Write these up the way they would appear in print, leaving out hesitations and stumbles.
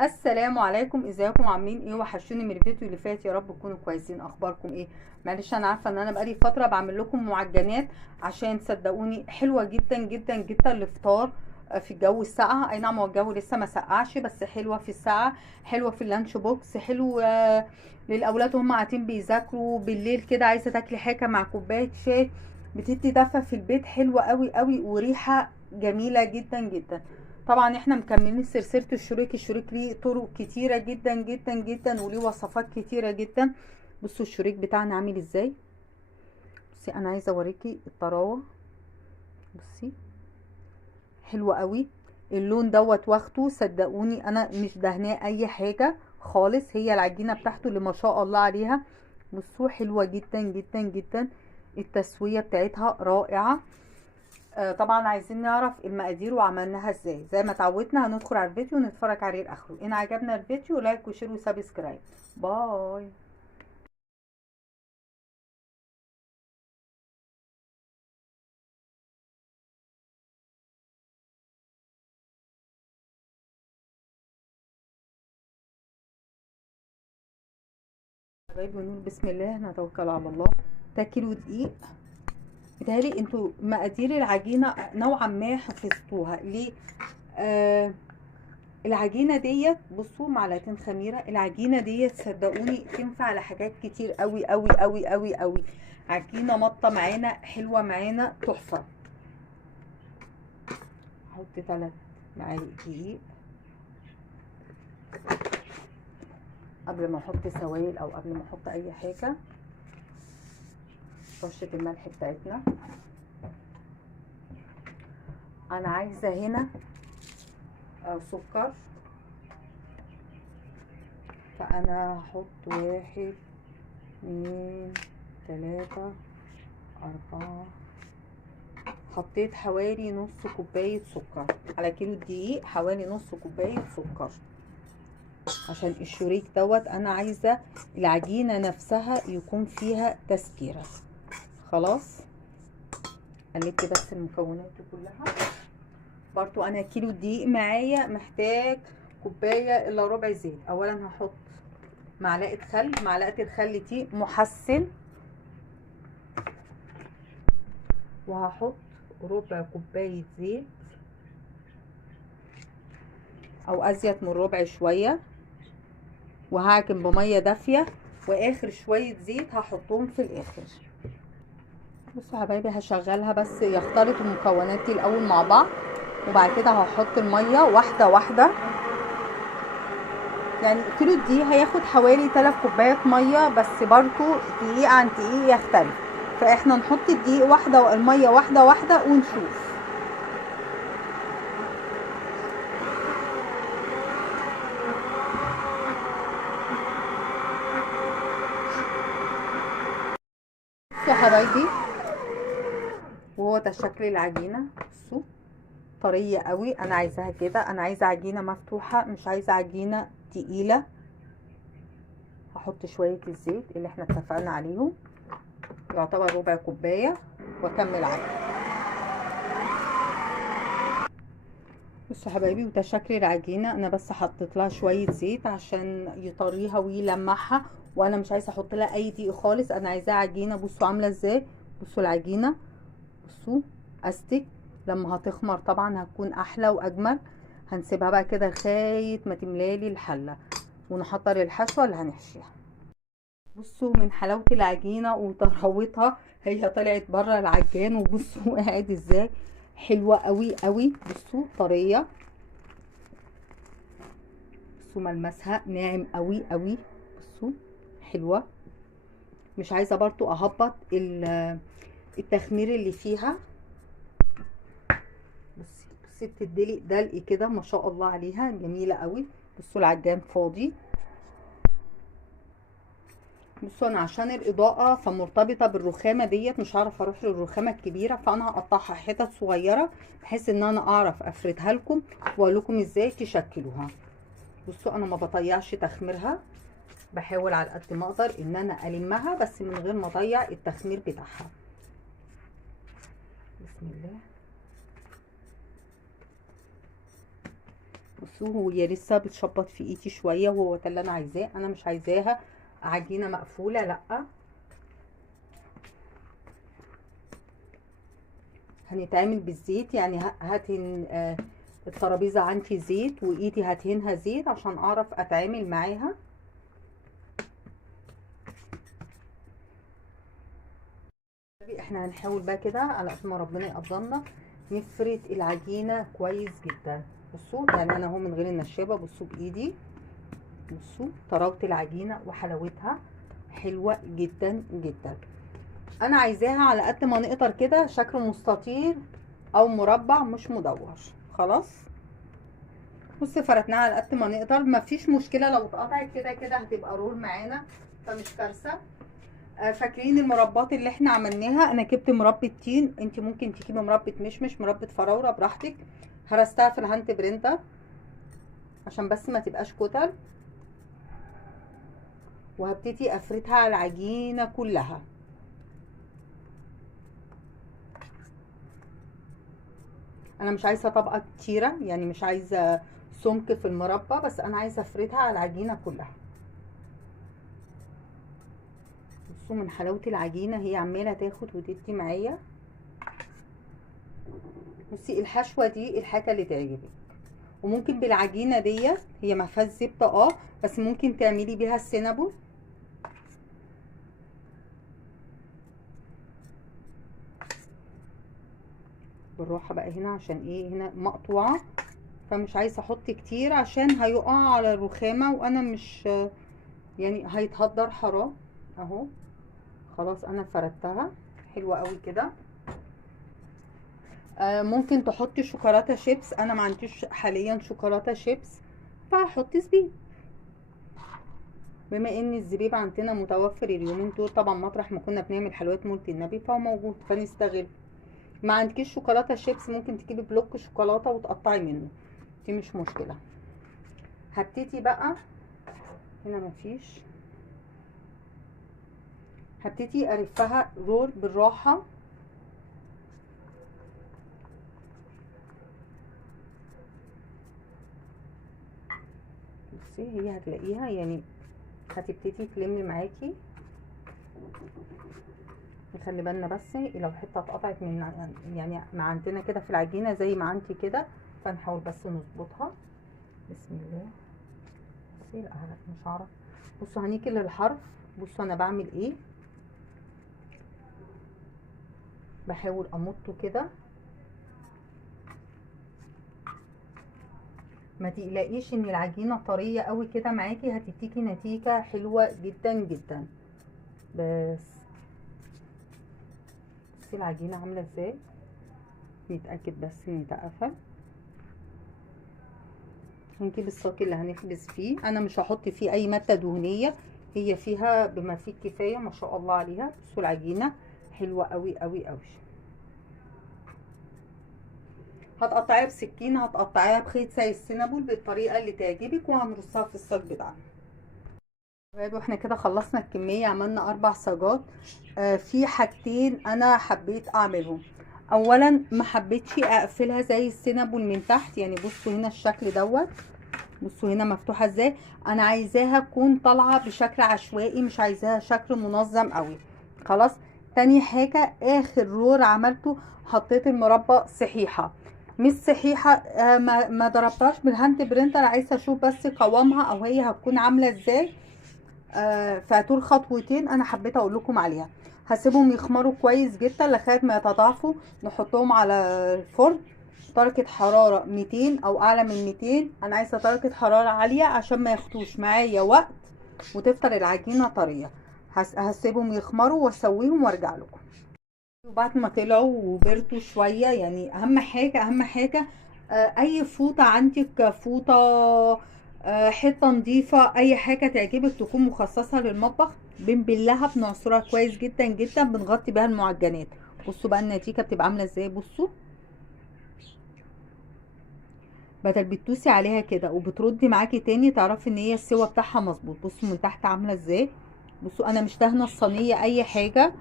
السلام عليكم، ازيكم عاملين ايه؟ وحشوني من الفيديو اللي فات، يا رب تكونوا كويسين. اخباركم ايه؟ معلش انا عارفه ان انا بقالي فتره بعمل لكم معجنات، عشان تصدقوني حلوه جدا جدا جدا للفطار في الجو الساقع. اي نعم هو الجو لسه ما سقعش، بس حلوه في الساعه، حلوه في اللانش بوكس، حلو للاولاد وهم قاعدين بيذاكروا بالليل كده، عايزه تاكلي حاجه مع كوبايه شاي، بتدي دفى في البيت، حلوه قوي قوي وريحه جميله جدا جدا. طبعا احنا مكملين سلسله الشريك. الشريك ليه طرق كتيره جدا جدا جدا، وليه وصفات كتيره جدا. بصوا الشريك بتاعنا عامل ازاي. بصي انا عايزه اوريكي الطراوه، بصي حلوه قوي. اللون دوت واخده، صدقوني انا مش دهناه اي حاجه خالص، هي العجينه بتاعته اللي ما شاء الله عليها. بصوا حلوه جدا جدا جدا، التسويه بتاعتها رائعه. طبعا عايزين نعرف المقادير وعملناها ازاي. زي ما اتعودنا هندخل على الفيديو ونتفرج عليه لاخره. ان عجبنا الفيديو لايك وشير وسبسكرايب. باي. طيب ونقول بسم الله نتوكل على الله. ده كيلو دقيق. بيتهيألي انتوا مقادير العجينه نوعا ما حفظتوها ليه. آه العجينه ديت، بصوا معلقتين خميره. العجينه ديت صدقوني تنفع على حاجات كتير قوي قوي قوي قوي قوي. عجينه مطه معانا، حلوه معانا، تحفه. احط 3 معالق دقيق قبل ما احط سوائل او قبل ما احط اي حاجه. رشه الملح بتاعتنا. انا عايزه هنا سكر، فانا هحط 1 2 3 4. حطيت حوالي نص كوبايه سكر على كيلو دقيق، حوالي نص كوبايه سكر، عشان الشريك دوت انا عايزه العجينه نفسها يكون فيها تسكيره. خلاص قلبت بس المكونات دي كلها. برضو انا كيلو دقيق معايا محتاج كوبايه الا ربع زيت. اولا هحط معلقه خل. معلقه الخل دي محسن، وهحط ربع كوبايه زيت او ازيد من ربع شويه، وهعجن بميه دافيه، واخر شويه زيت هحطهم في الاخر. بصوا يا حبايبي هشغلها بس يختلط المكونات دي الاول مع بعض، وبعد كده هحط الميه واحده واحده. يعني كيلو الدقيق هياخد حوالي 3 كوبايات ميه، بس برضو دقيق عن دقيق يختلف، فاحنا نحط الدقيق واحده الميه واحده واحده ونشوف. يا حبايبي وهو ده شكل العجينه. بصوا طريه قوي، انا عايزاها كده. انا عايزه عجينه مفتوحه، مش عايزه عجينه تقيله. هحط شويه الزيت اللي احنا اتفقنا عليهم، يعتبر ربع كوبايه، واكمل عليه. بصوا يا حبايبي وده شكل العجينه. انا بس حطيت لها شويه زيت عشان يطريها ويلمعها، وانا مش عايزه احط لها اي دقيق خالص. انا عايزاها عجينه. بصوا عامله ازاي. بصوا العجينه، بصوا استك. لما هتخمر طبعا هتكون احلى واجمل. هنسيبها بقى كده لغايه ما تملالي الحله، ونحضر الحشوه اللي هنحشيها. بصوا من حلاوه العجينه وطراوتها، هي طلعت بره العجان، وبصوا قاعد ازاي، حلوه قوي قوي. بصوا طريه، بصوا ملمسها ناعم قوي قوي. بصوا حلوه. مش عايزه برضو اهبط التخمير اللي فيها. بصي بتدلق دلق كده ما شاء الله عليها، جميله قوي. بصوا العجان فاضي. بصوا انا عشان الاضاءه فمرتبطه بالرخامه ديت، مش هعرف اروح للرخامه الكبيره، فانا هقطعها حتت صغيره بحيث ان انا اعرف افردها لكم واقول لكم ازاي تشكلوها. بصوا انا ما بطيعش تخميرها، بحاول على قد ما اقدر ان انا المها بس من غير ما اضيع التخمير بتاعها. بسم الله. بصوا هي لسه بتشبط في ايدي شويه، وهو ده اللي انا عايزاه. انا مش عايزاها عجينه مقفوله، لا. هنتعمل بالزيت، يعني هدهن الترابيزه عندي زيت، وايدي هدهنها زيت عشان اعرف اتعامل معاها. احنا هنحاول بقى كده على قد ما ربنا يقدرنا نفرد العجينه كويس جدا. بصوا يعني انا اهو من غير النشابه، بصوا بايدي، بصوا طراوه العجينه وحلاوتها حلوه جدا جدا. انا عايزاها على قد ما نقدر كده شكل مستطيل او مربع مش مدور. خلاص بصي فردناها على قد ما نقدر، مفيش مشكله لو اتقطعت، كده كده هتبقى رول معانا فمش كارثه. فاكرين المربات اللي احنا عملناها؟ انا جبت مربى تين، انت ممكن تجيبي مربى مشمش، مربى فراوله، براحتك. هرستها في الهاند برينتر عشان بس ما تبقاش كتل، وهبتدي افردها على العجينه كلها. انا مش عايزه طبقه كتيره، يعني مش عايزه سمك في المربى، بس انا عايزه افردها على العجينه كلها. بصوا من حلاوه العجينه هي عماله تاخد وتدي معايا. بصي الحشوه دي الحاجه اللي تعجبك، وممكن بالعجينه ديت، هي ما فيهاش زبده بس ممكن تعملي بيها السينابون. بالراحه بقى هنا، عشان ايه هنا مقطوعه، فمش عايزه احط كتير عشان هيقع على الرخامه، وانا مش يعني هيتهدر حرام. اهو خلاص انا فردتها حلوه قوي كده. ممكن تحطي شوكولاته شيبس، انا ما عنديش حاليا شوكولاته شيبس فهحط زبيب، بما ان الزبيب عندنا متوفر اليومين دول طبعا، مطرح ما كنا بنعمل حلويات مولد النبي فهو موجود فنستغل. ما عندكيش شوكولاته شيبس ممكن تجيبي بلوك شوكولاته وتقطعي منه، دي مش مشكله. هبتدي بقى هنا مفيش، هبتدي ارفها رول بالراحه. بصي هي هتلاقيها يعني هتبتدي تلم معاكي. نخلي بالنا بس لو حته اتقطعت من يعني ما عندنا كده في العجينه زي ما عندي كده، فنحاول بس نظبطها. بسم الله. بصي لا مش هعرف. بصوا هنيجي للحرف، بصوا انا بعمل ايه، بحاول امطه كده. ما تقلقيش ان العجينه طريه قوي كده معاكي، هتديكي نتيجه حلوه جدا جدا. بس بصي العجينه عامله ازاي، نتاكد بس ان ده قفل. هنجيب الصاج اللي هنخبز فيه، انا مش هحط فيه اي ماده دهنيه، هي فيها بما فيه الكفايه ما شاء الله عليها. بصوا العجينه حلوه قوي قوي قوي. هتقطعيها بسكينه، هتقطعيها بخيط زي السينابول بالطريقه اللي تعجبك، وهنرصها في الصاج بتاعنا. طيب واحنا كده خلصنا الكميه، عملنا 4 صاجات. في حاجتين انا حبيت اعملهم. اولا ما حبيتش اقفلها زي السينابول من تحت، يعني بصوا هنا الشكل دوت، بصوا هنا مفتوحه ازاي. انا عايزاها تكون طالعه بشكل عشوائي، مش عايزاها شكل منظم قوي. خلاص. تاني حاجه اخر رور عملته، حطيت المربى صحيحه مش صحيحه، ما ضربتهاش بالهاند برينتر، عايزه اشوف بس قوامها او هي هتكون عامله ازاي. فطول خطوتين انا حبيت اقول لكم عليها. هسيبهم يخمروا كويس جدا لغايه ما يتضاعفوا، نحطهم على الفرن درجه حراره 200 او اعلى من 200. انا عايزه درجه حراره عاليه عشان ما ياخدوش معايا وقت وتفضل العجينه طريه. هسيبهم يخمروا واسويهم وارجع لكم. وبعد ما طلعوا وبردوا شويه، يعني اهم حاجه اهم حاجه اي فوطه عندك، فوطه حته نظيفه، اي حاجه تعجبك تكون مخصصه للمطبخ، بنبلها بنعصرها كويس جدا جدا، بنغطي بيها المعجنات. بصوا بقى النتيجه بتبقى عامله ازاي. بصوا بدل بتدوسي عليها كده وبتردي معاكي تاني تعرفي ان هي السوا بتاعها مظبوط. بصوا من تحت عامله ازاي. بصوا انا مش دهنه الصينيه اي حاجه،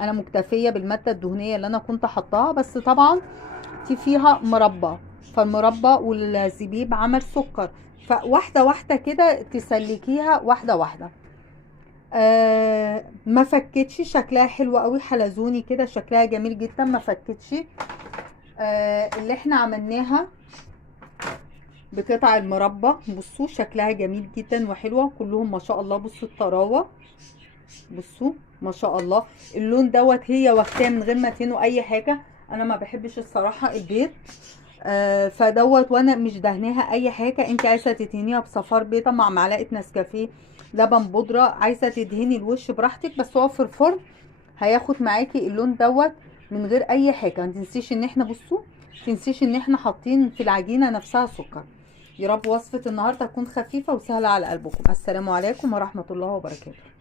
انا مكتفيه بالماده الدهنيه اللي انا كنت حطاها، بس طبعا دي فيها مربى فالمربى والزبيب عمل سكر، فواحده واحده كده تسلكيها واحده واحده. ما فكتش، شكلها حلو قوي، حلزوني كده، شكلها جميل جدا، ما فكتش. اللي احنا عملناها بقطع المربى، بصوا شكلها جميل جدا وحلوه كلهم ما شاء الله. بصوا الطراوه، بصوا ما شاء الله. اللون دوت هي واخداه من غير ما تهنوا اي حاجه. انا ما بحبش الصراحه البيض فدوت، وانا مش دهناها اي حاجه. انت عايزه تدهنيها بصفار بيضه مع معلقه نسكافيه لبن بودره، عايزه تدهني الوش براحتك، بس هو في الفرن هياخد معاكي اللون دوت من غير اي حاجه. ما تنسيش ان احنا، بصوا تنسيش ان احنا حاطين في العجينه نفسها سكر. يا رب وصفه النهارده تكون خفيفه وسهله على قلبكم. السلام عليكم ورحمه الله وبركاته.